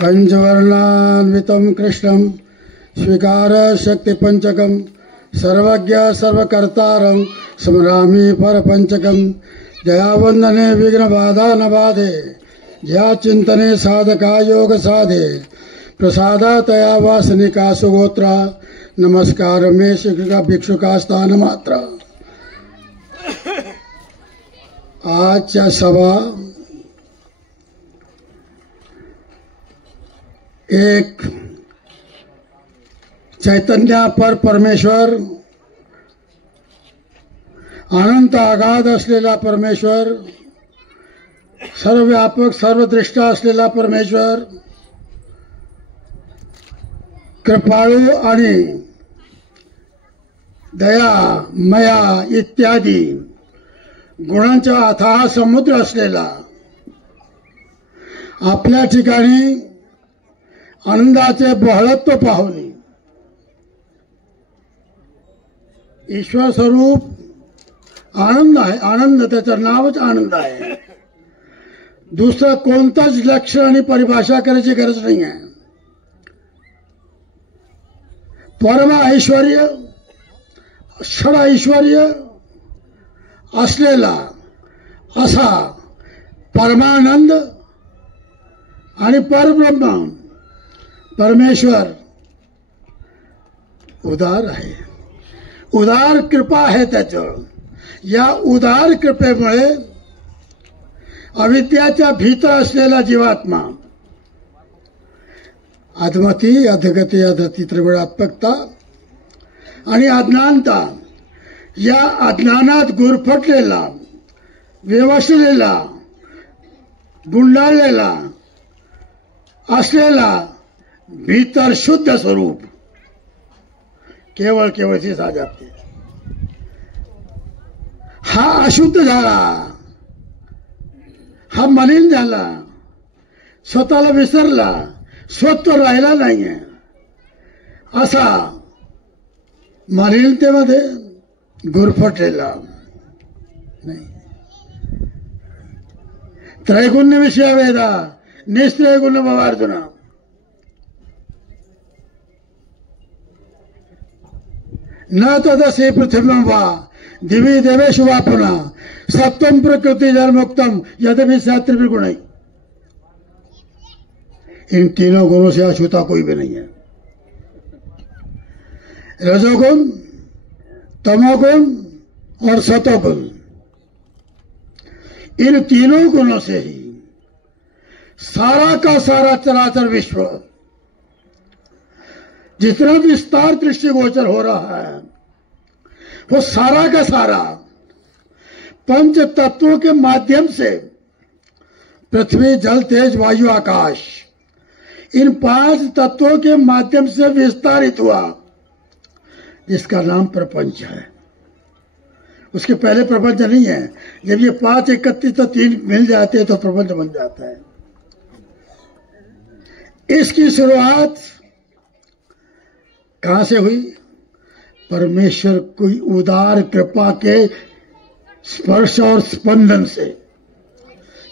पंचवर्णान्वितं कृष्णं स्वीकार शक्तिपञ्चकं सर्वज्ञ सर्वकर्तारं स्मरामि परपञ्चकं जयावन्दने विघ्नबाधा न बाधे जया चिंतने साधका योग साधे प्रसादा तया वासनिका सुगोत्रा नमस्कार में शिक्षिका भिक्षुका स्थान मात्रा। आजच्या सभा एक चैतन्य पर परमेश्वर अनंत आगाध असलेला परमेश्वर सर्वव्यापक सर्वदृष्टा असलेला परमेश्वर कृपाळू आणि दया मया इत्यादी गुणांचा अथाह समुद्र असलेला आपल्या ठिकाणी आनंदाचे बहळत्व पाहून ईश्वर स्वरूप आनंद आहे। आनंद त्याचं नावच आनंद आहे। दुसरा कोणताच लक्षण आणि परिभाषा करायची गरज नाही आहे। परम ऐश्वर्य षड ऐश्वर्य असलेला असा परमानंद आणि परब्रह्म परमेश्वर उदार आहे। उदार कृपा आहे त्याच्यावर। या उदार कृपेमुळे अविद्याच्या भीतर असलेला जीवात्मा अधमती अधगती अधती त्रिगुणात्मकता आणि अज्ञानता या अज्ञानात गुरफटलेला विवसलेला गुंडाळलेला असलेला भीतर शुद्ध स्वरूप केवळ केवळची साजाते हा अशुद्ध झाला, हा मलिन झाला, स्वतःला विसरला, स्वतः राहिला नाहीये असा मलिनतेमध्ये गुरफटलेला नाही। त्रैगुण्य विषय वेदा निस्त्रैगुण्य भवार्जुना न तदसे पृथ्वी वा दिवी देवेशु वा पुनः सत्वम प्रकृति जलमुक्तम यद्यपि त्रिपुर गुण। इन तीनों गुणों से अछूता कोई भी नहीं है। रजोगुण, तमोगुण और सतोगुण, इन तीनों गुणों से ही सारा का सारा चराचर विश्व जितना विस्तार दृष्टिगोचर हो रहा है वो सारा का सारा पंच तत्वों के माध्यम से पृथ्वी जल तेज वायु आकाश इन 5 तत्वों के माध्यम से विस्तारित हुआ, जिसका नाम प्रपंच है। उसके पहले प्रपंच नहीं है। जब ये 5 31 तो 3 मिल जाते हैं तो प्रपंच बन जाता है। इसकी शुरुआत कहां से हुई? परमेश्वर कोई उदार कृपा के स्पर्श और स्पंदन से।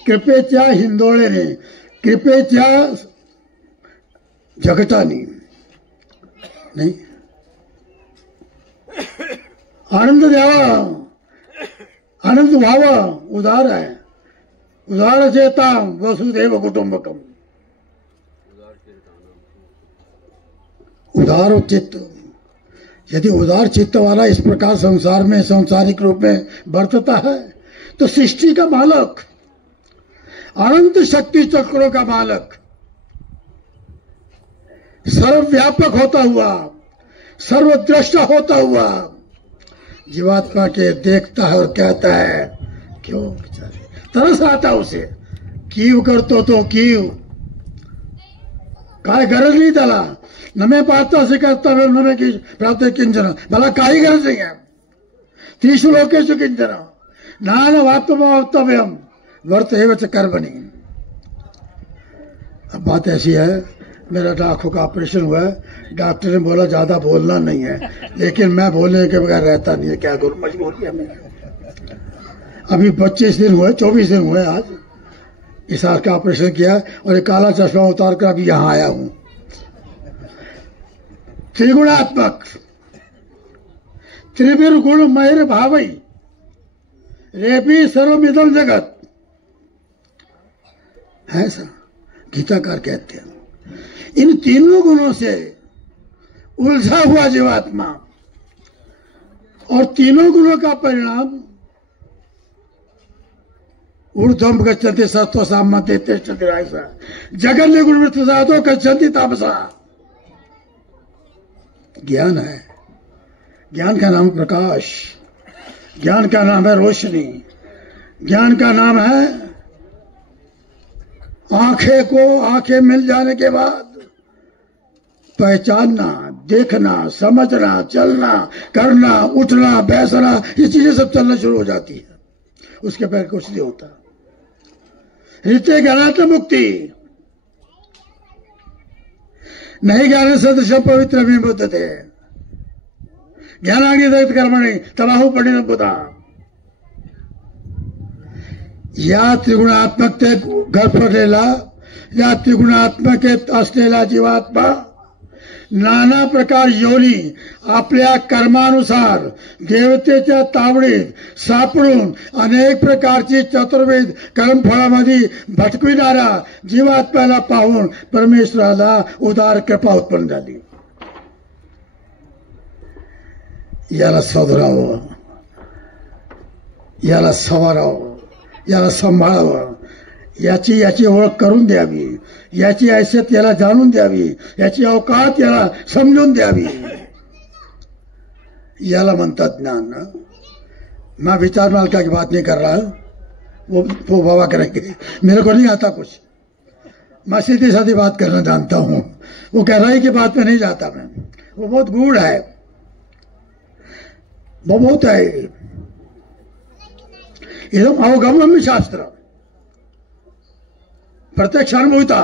कृपेच्या हिंदोळेने, कृपेच्या जगताने नाही आनंद द्यावा, आनंद व्हावा। उदार आहे। उदार चेता वसुदेव कुटुंबकम। उदार चित्त, यदि उदार चित्त वाला इस प्रकार संसार में सांसारिक रूप में बरतता है तो सृष्टि का मालक, अनंत शक्ति चक्रों का मालक, सर्वव्यापक होता हुआ, सर्वद्रष्टा होता हुआ जीवात्मा के देखता है और कहता है क्यों बेचारे, तरस आता उसे, कीव करतो तो कीव, काय गरज नाही त्याला, नमे पाहता असे कर्तव्य नमे की प्राप्त किंचन, मला काही गरज नाही आहे। त्रिषु लोकेषु किंचन नान वाप्तव्यम वर्त एवच कर्मणि। अब बात ऐसी है, मेरा आंखों का ऑपरेशन हुआ है, डॉक्टर ने बोला ज्यादा बोलना नहीं है, लेकिन मैं बोलने के बगैर रहता नहीं है। क्या करूं, मजबूरी है मेरी। अभी 25 दिन हुए, 24 दिन हुए आज। इस आंख का ऑपरेशन किया और एक काला चश्मा उतार कर अभी यहां आया हूं। त्रिगुणात्मक, त्रिविर्गुण मयर भावई रेपी सर्वमिदम जगत, ऐसा गीताकार कहते हैं। इन तीनों गुणों से उलझा हुआ जीवात्मा और तीनों गुणों का परिणाम ऊर्ध्वम गच्छन्ति सत्त्व सामन्ते तिष्ठति राजसा जगन्य गुणवृत्तसादो गच्छन्ति तामसा। ज्ञान है, ज्ञान का नाम प्रकाश, ज्ञान का नाम है रोशनी, ज्ञान का नाम है आंखें मिल जाने के बाद पहचानना, देखना, समझना, चलना, करना, उठना, बैठना, ये चीजें सब चलना शुरू हो जाती है। उसके पैर कुछ नहीं होता। ऋते ज्ञानात् मुक्ति नहीं ज्ञान सदृश पवित्र विमुद्यते ज्ञानाग्नि दग्ध कर्मणि तमाहु पंडित बुधा। या त्रिगुणात्मक ते घर पडलेला, या त्रिगुणात्मक असलेला जीवात्मा नाना प्रकार योनी आपल्या कर्मानुसार देवतेच्या तावडीत सापडून अनेक प्रकारची चतुर्वेद कर्मफळामध्ये भटकविणारा जीवात्म्याला पाहून परमेश्वराला उदार कृपा उत्पन्न झाली। याला सुधारावं, याला सवारावं, याला सांभाळावं, याची ओळख करून द्यावी, याची हैसियत याला जाणून द्यावी, याची अवकात याला समजून द्यावी, याला म्हणतात ज्ञान। मैं विचार मालिका की बात नहीं कर रहा, वो बाबा करेंगे, मेरे को नहीं आता कुछ, मैं सीधी साधी बात करना जानता हूँ। वो गहराई की बात में नहीं जाता मैं, वो बहुत गूढ़ है, वो बहुत है एकदम अवगम्य शास्त्र, प्रत्यक्ष अनुभूता।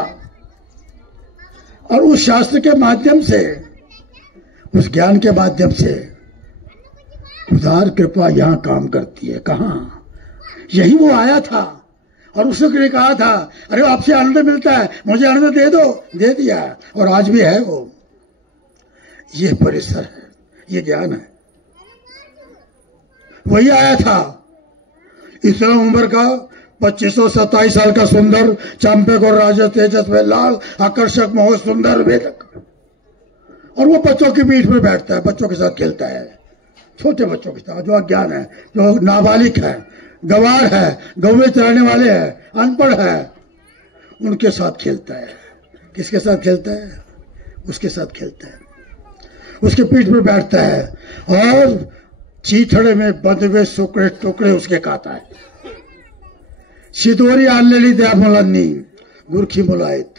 और उस शास्त्र के माध्यम से, उस ज्ञान के माध्यम से उदार कृपा यहां काम करती है। कहां? यही वो आया था और उसने कहा था अरे आपसे आनंद मिलता है, मुझे आनंद दे दो, दे दिया, और आज भी है वो। ये परिसर है, ये ज्ञान है। वही आया था इतना उम्र का 2527 साल का सुंदर चांपे को राजा तेजस में लाल आकर्षक मोह सुंदर वेदक, और वो बच्चों के बीच में बैठता है, बच्चों के साथ खेलता है, छोटे बच्चों के साथ, जो अज्ञान है, जो नाबालिग है, गवार है, गौवे चराने वाले हैं, अनपढ़ है, उनके साथ खेलता है। किसके साथ खेलता है? उसके साथ खेलता है, उसके पीठ पर बैठता है और चीथड़े में बंधे हुए सुकड़े टुकड़े उसके खाता है। शिदोरी आणलेली द्या मुलांनी गुरखी मुलं आहेत,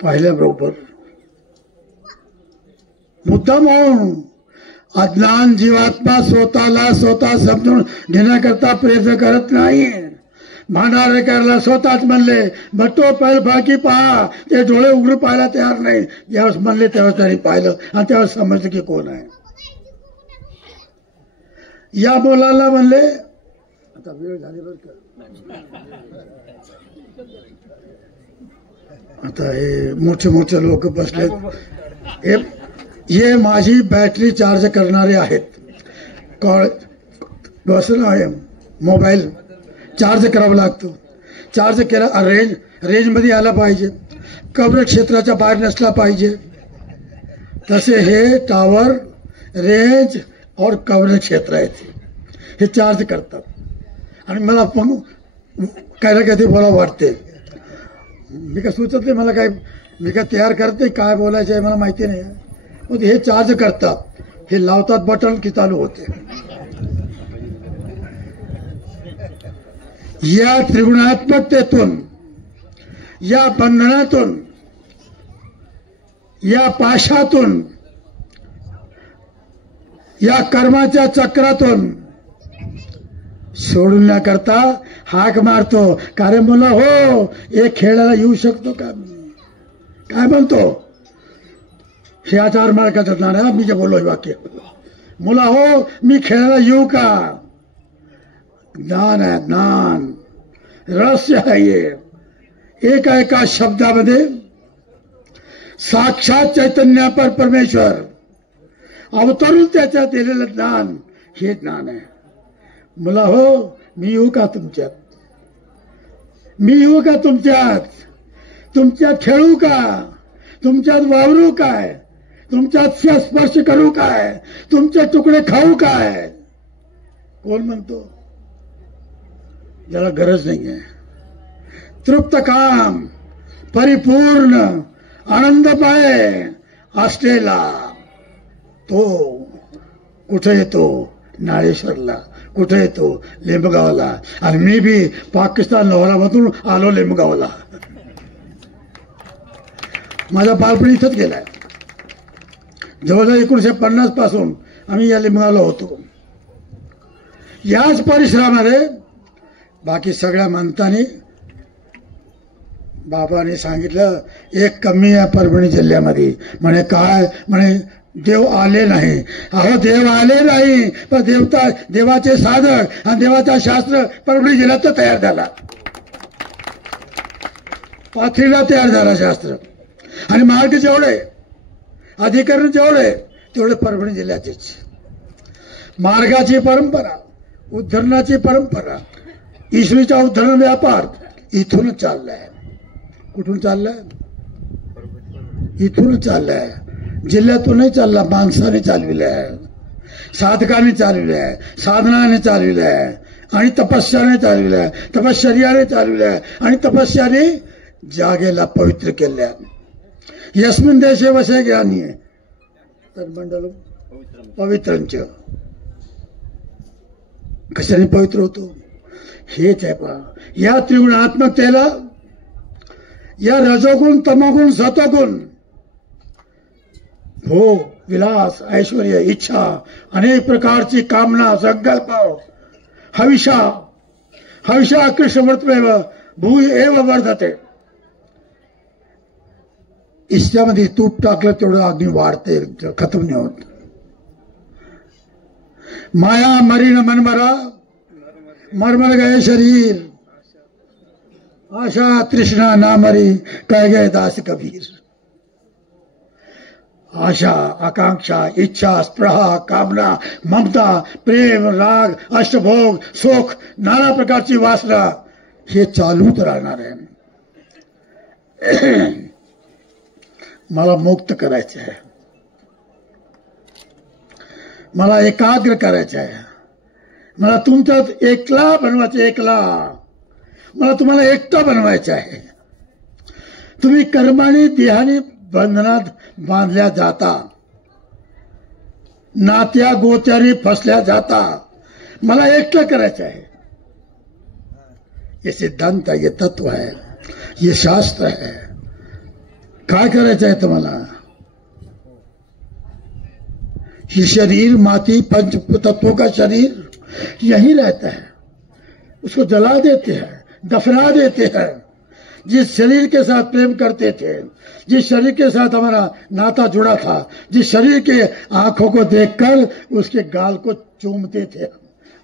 पाहिल्याबरोबर मुद्दाम होऊन अज्ञान जीवात्मा स्वतः समजून घेण्याकरता प्रयत्न करत नाही। भांडारे करायला स्वतःच म्हणले भट्टो पैल बाकी पहा, ते डोळे उघडून पाहायला तयार नाही। ज्यावेळेस म्हणले त्यावेळेस त्यांनी पाहिलं आणि त्यावेळेस समजलं की कोण आहे। या मुलाला म्हणले, आता वेळ झाली बरं का, आता हे मोठे मोठे लोक बसले, ये माझी बॅटरी चार्ज करणारे आहेत। बसलं आहे, मोबाईल चार्ज करावा लागतो, चार्ज केला रेंजमध्ये आला पाहिजे, कव्हर क्षेत्राच्या बाहेर नसला पाहिजे। तसे हे टावर रेंज और कव्हर क्षेत्र आहेत, हे चार्ज करतात। आणि मला पण काय ना कधी बोला वाटते, मी काय सुचत नाही, मला काय, मी काय तयार करत नाही, काय बोलायचं आहे मला माहिती नाही। मग हे चार्ज करतात, हे लावतात बटन की चालू होते। या त्रिगुणात्मकतेतून, या बंधनातून, या पाशातून, या कर्माच्या चक्रातून सोडण्याकरता हाक मारतो, कार्य मुलं हो एक खेळायला येऊ शकतो का? काय म्हणतो हे आचार मार्गाचा ज्ञान आहे। मी जे बोललो हे वाक्य, मुला हो मी खेळायला येऊ का? ज्ञान आहे, ज्ञान रहस्य आहे. ये एका एका शब्दामध्ये साक्षात चैतन्यापर परमेश्वर अवतरून त्याच्यात दिलेलं ज्ञान हे ज्ञान आहे. मला हो, मी येऊ का तुमच्यात? मी येऊ का तुमच्यात खेळू का? तुमच्यात वावरू काय? तुमच्यात स्पर्श करू काय? तुमचे तुकडे खाऊ काय? कोण म्हणतो? ज्याला गरज नाही आहे. तृप्त काम, परिपूर्ण आनंद पाय असलेला तो कुठे येतो? नाळेश्वरला. कुठे येतो? लिंबगावला. आणि मी बी पाकिस्तान लाहोरामधून आलो लिंबगावला. माझा बालपण इथंच गेलाय. जवळजवळ 1950 पासून आम्ही या लिंबगावला होतो. याच परिसरामध्ये बाकी सगळ्या म्हणतानी बाबाने सांगितलं एक कमी आहे परभणी जिल्ह्यामध्ये. म्हणे काय? म्हणे देव आले नाही. अहो देव आले नाही, पण देवाचे साधक आणि देवाचा शास्त्र परभणी जिल्ह्यात तयार झाला. पाथरीला तयार झाला शास्त्र. आणि मार्ग जेवढे, अधिकरण जेवढे, तेवढे परभणी जिल्ह्याचेच. मार्गाची परंपरा, उद्धरणाची परंपरा, ईश्वरीचा उद्धरण व्यापार इथूनच चाललाय. कुठून चाललाय? इथूनच चाललाय. जिल्ह्यातूनही चालला. माणसाने चालविलाय, साधकाने चालविलाय, साधनाने चालविलाय आणि तपस्याने चालविलाय, तपश्चर्याने चालविलाय आणि तपस्याने जागेला पवित्र केल्या. यस्मिन देशे वसे ज्ञानी तर मंडल पवित्रांच. कशाने पवित्र होतो? हेच आहे पहा. या त्रिगुणात्मकतेला, या रजोगुण, तमोगुण, सतोगुण, भोग, विलास, ऐश्वर्य, इच्छा, अनेक प्रकारची कामना, संकल्प, हविषा कृष्णमृत्वेव भूय एव वर्धते. इष्टामध्ये तूप टाकलं तेवढं अग्नी वाढते, खतम नाही होत. माया मरीन मनमरा, मरमर गए शरीर, आशा तृष्णा ना मरी, कह गए दास कबीर. आशा, आकांक्षा, इच्छा, स्पृहा, कामना, ममता, प्रेम, राग, अष्टभोग, सुख, नाना प्रकारची वासना हे चालूच राहणार आहे. मला मुक्त करायचे आहे, मला एकाग्र करायचे आहे, मला तुमच्यात एकला बनवायचे. एकला मला तुम्हाला एकटा बनवायचं आहे. तुम्ही कर्माने देहाने बंधनात बांधल्या जाता, नात्या गोत्याने फसल्या जाता. मला एकटं करायचं आहे. ये सिद्धांत आहे, ये तत्व है, ये शास्त्र है. काय करायचं आहे तुम्हाला? ये शरीर माटी पंच तत्वों का शरीर यही रहता है. उसको जला देते हैं, दफना देते हैं. जिस शरीर के साथ प्रेम करते थे, जिस शरीर के साथ हमारा नाता जुड़ा था, जिस शरीर के आंखों को देखकर उसके गाल को चूमते थे,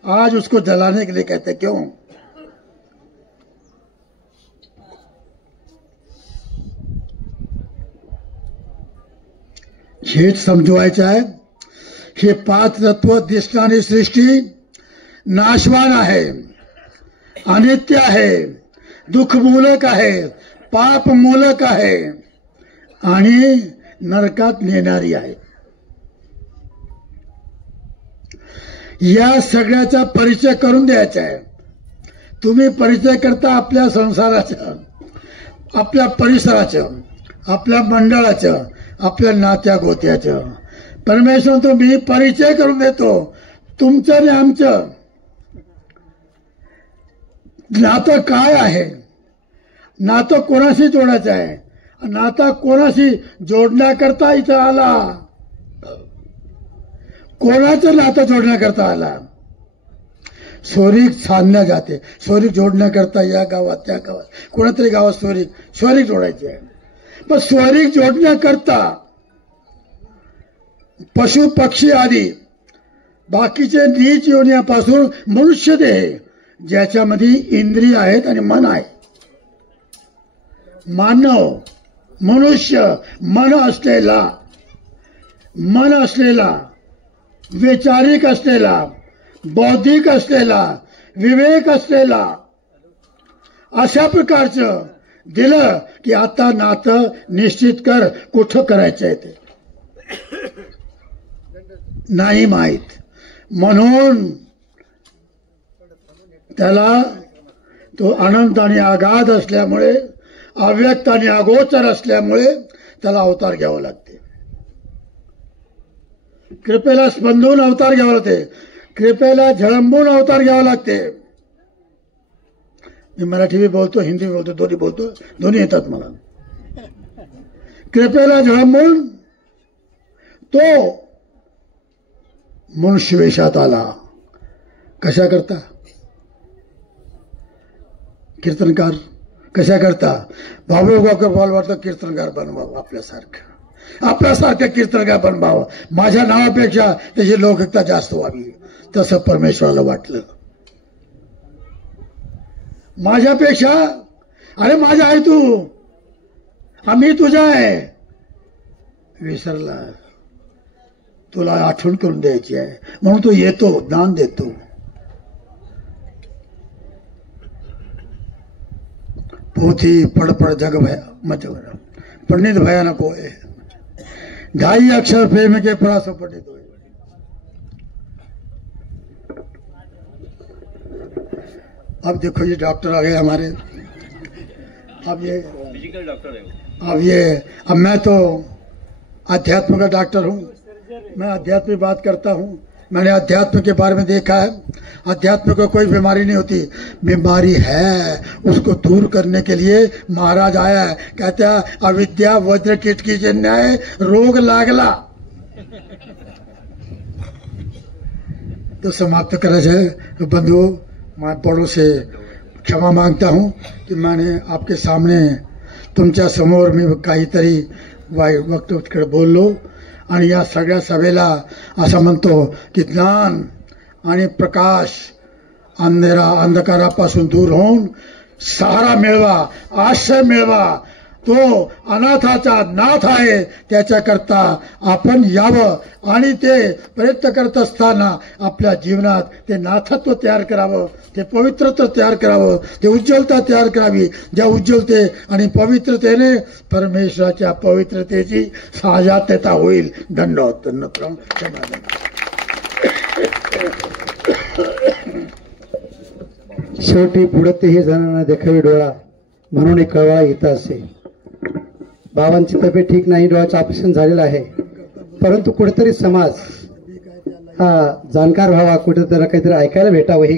आज उसको जलाने के लिए कहते. क्यों? हेच समजवायचं आहे. हे पाच तत्व दिसणारी सृष्टी नाशवान आहे, अनित्य आहे, दुःख मूलक आहे, पाप मूलक आहे आणि नरकात नेणारी आहे. या सगळ्याचा परिचय करून द्यायचा आहे. तुम्ही परिचय करता आपल्या संसाराचा, आपल्या परिसराचं, आपल्या मंडळाचं, आपल्या नात्या गोत्याचं. परमेश्वर तो मी परिचय करून देतो तुमचं आणि आमचं. नातं काय आहे? नातं कोणाशी जोडायचं आहे? नातं कोणाशी जोडण्याकरता इथं आला? कोणाचं नातं जोडण्याकरता आला? स्वरिक छानल्या जाते, स्वरिक जोडण्याकरता या गावात त्या गावात कोणातरी गावात स्वरिक जोडायचे आहे. पण स्वरिक जोडण्याकरता पशु पक्षी आदी बाकीचे नीच योनीपासून मनुष्य देह ज्याच्यामध्ये इंद्रिय आहेत आणि मन आहे. मानव मनुष्य मन असलेला वैचारिक असलेला बौद्धिक असलेला विवेक असलेला अशा प्रकारचं दिलं की आता नातं निश्चित कर, कुठं करायचंय ते नाही माहीत. म्हणून त्याला तो अनंत आणि अगाध असल्यामुळे, अव्यक्त आणि अगोचर असल्यामुळे त्याला अवतार घ्यावं लागते. कृपेला स्पंदून अवतार घ्यावा लागते, कृपेला झळंबून अवतार घ्यावा लागते. मी मराठी भी बोलतो, हिंदी भी बोलतो, दोन्ही येतात मला. कृपेला झळंबून तो मनुष्य वेशात आला. कशा करता? कीर्तनकार कशा करता? बाबू गोपाल वाटतं कीर्तनकार बनवावं, आपल्यासारखं कीर्तनकार बनवावं, माझ्या नावापेक्षा त्याची लौकिकता जास्त व्हावी, तसं परमेश्वराला वाटलं. माझ्यापेक्षा, अरे माझा आहे तू, आम्ही तुझा आहे, विसरला. तुला आठवण करून द्यायची आहे म्हणून तो येतो, दान देतो. पोथी पढ़ जग भया मचवर, पंडित भया न कोय, 2.5 अक्षर प्रेम के पढ़ा सो पंडित हुए. अब देखो ये डॉक्टर आ गए हमारे. अब मैं तो अध्यात्म का डॉक्टर हूँ, मैं अध्यात्म की बात करता हूँ. मैंने अध्यात्म के बारे में देखा है. अध्यात्म को कोई बीमारी नहीं होती, बीमारी है उसको दूर करने के लिए महाराज आया है. कहते हैं अविद्या वज्र कीट की जन्य रोग लागला. तो समाप्त करा जाए. तो बंधुओं, मैं बड़ों से क्षमा मागता हूँ की मैंने आपके सामने तुमच्या समोर मी काहीतरी वक्तव्य बोललो. आणि या सगळ्या सभेला असं म्हणतो की ज्ञान आणि प्रकाश अंधकारापासून दूर होऊन सहारा मिळवा, आश्रय मिळवा. तो अनाथाचा नाथ आहे, त्याच्याकरता आपण यावं आणि ते प्रयत्न करत असताना आपल्या जीवनात ते नाथत्व तयार करावं, ते पवित्रत्व तयार करावं, ते उज्ज्वलता तयार करावी. ज्या उज्ज्वलते आणि पवित्रतेने परमेश्वराच्या पवित्रतेची साजात्यता होईल. दंडवत शेवटी पुढतेही जणांना देखावी डोळा म्हणून कळवा येत असे. बाबांची तब्येत ठीक नाही, डोळ्याचं ऑपरेशन झालेलं आहे, परंतु कुठेतरी समाज हा जाणकार व्हावा, कुठेतरी काहीतरी ऐकायला भेटावं ही